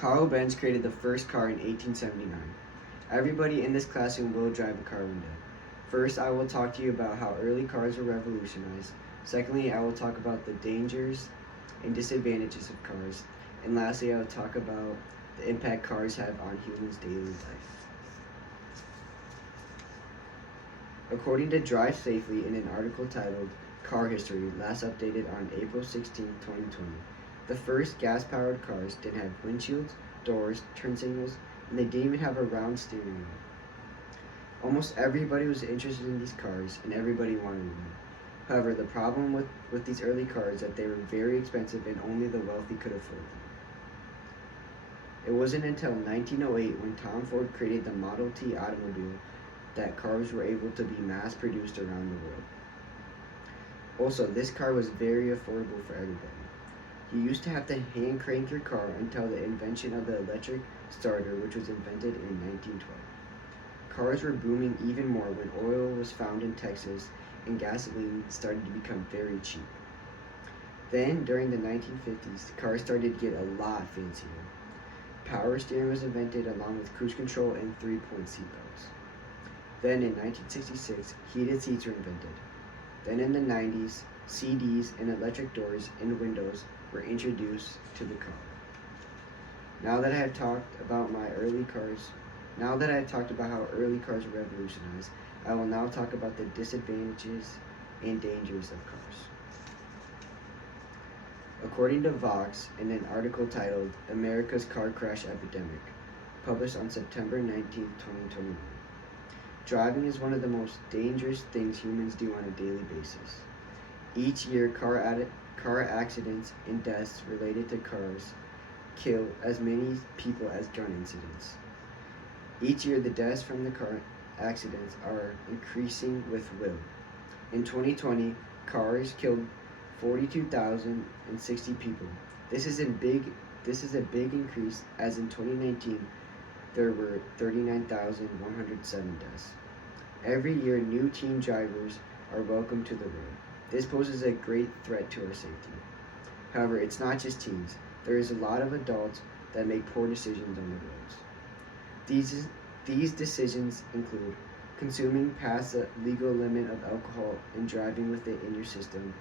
Carl Benz created the first car in 1879. Everybody in this classroom will drive a car one day. First, I will talk to you about how early cars were revolutionized. Secondly, I will talk about the dangers and disadvantages of cars. And lastly, I will talk about the impact cars have on humans' daily life. According to Drive Safely in an article titled Car History, last updated on April 16, 2020, the first gas-powered cars didn't have windshields, doors, turn signals, and they didn't even have a round steering wheel. Almost everybody was interested in these cars, and everybody wanted them. However, the problem with these early cars is that they were very expensive and only the wealthy could afford them. It wasn't until 1908 when Tom Ford created the Model T automobile that cars were able to be mass-produced around the world. Also, this car was very affordable for everybody. You used to have to hand crank your car until the invention of the electric starter, which was invented in 1912. Cars were booming even more when oil was found in Texas and gasoline started to become very cheap. Then, during the 1950s, cars started to get a lot fancier. Power steering was invented along with cruise control and three-point seatbelts. Then in 1966, heated seats were invented. Then in the 90s, CDs and electric doors and windows were introduced to the car. Now that I have talked about how early cars were revolutionized, I will now talk about the disadvantages and dangers of cars. According to Vox, in an article titled America's Car Crash Epidemic, published on September 19, 2021, driving is one of the most dangerous things humans do on a daily basis. Each year, car accidents and deaths related to cars kill as many people as gun incidents. Each year, the deaths from the car accidents are increasing with will. In 2020, cars killed 42,060 people. This is a big increase, as in 2019 there were 39,107 deaths. Every year, new teen drivers are welcomed to the road. This poses a great threat to our safety. However, it's not just teens. There is a lot of adults that make poor decisions on the roads. These decisions include consuming past the legal limit of alcohol and driving with it in your system,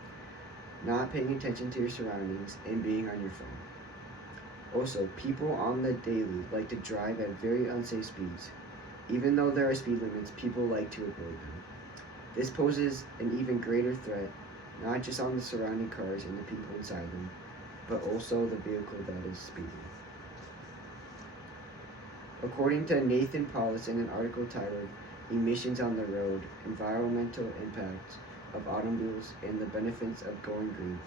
not paying attention to your surroundings, and being on your phone. Also, people on the daily like to drive at very unsafe speeds. Even though there are speed limits, people like to avoid them. This poses an even greater threat, not just on the surrounding cars and the people inside them, but also the vehicle that is speeding. According to Nathan Paulus in an article titled Emissions on the Road, Environmental Impacts of Automobiles and the Benefits of Going Green,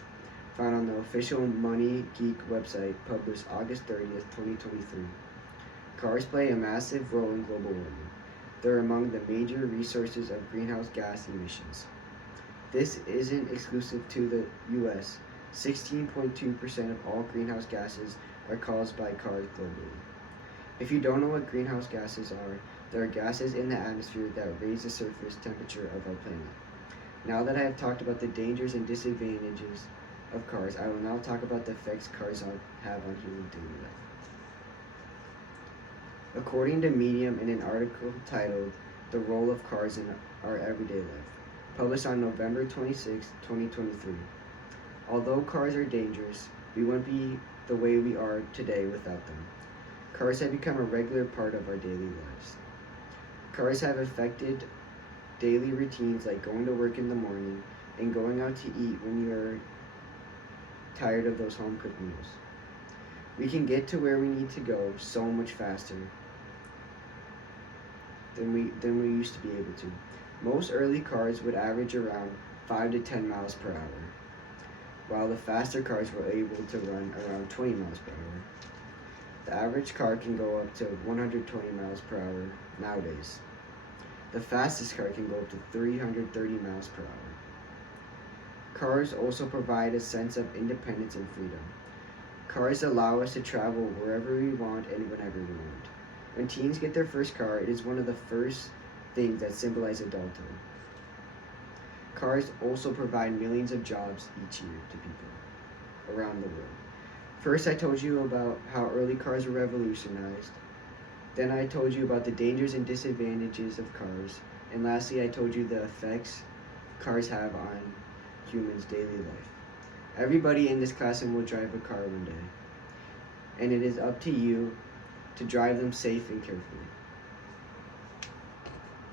found on the official Money Geek website published August 30th, 2023. Cars play a massive role in global warming. They're among the major resources of greenhouse gas emissions. This isn't exclusive to the US. 16.2% of all greenhouse gases are caused by cars globally. If you don't know what greenhouse gases are, there are gases in the atmosphere that raise the surface temperature of our planet. Now that I have talked about the dangers and disadvantages of cars, I will now talk about the effects cars have on human daily life. According to Medium in an article titled The Role of Cars in Our Everyday Life, published on November 26, 2023. Although cars are dangerous, we wouldn't be the way we are today without them. Cars have become a regular part of our daily lives. Cars have affected daily routines like going to work in the morning and going out to eat when you are tired of those home-cooked meals. We can get to where we need to go so much faster than we used to be able to. Most early cars would average around 5 to 10 miles per hour, while the faster cars were able to run around 20 miles per hour. The average car can go up to 120 miles per hour nowadays. The fastest car can go up to 330 miles per hour. Cars also provide a sense of independence and freedom. Cars allow us to travel wherever we want and whenever we want. When teens get their first car, it is one of the first things that symbolize adulthood. Cars also provide millions of jobs each year to people around the world. First, I told you about how early cars were revolutionized. Then I told you about the dangers and disadvantages of cars. And lastly, I told you the effects cars have on humans' daily life. Everybody in this classroom will drive a car one day, and it is up to you to drive them safe and carefully.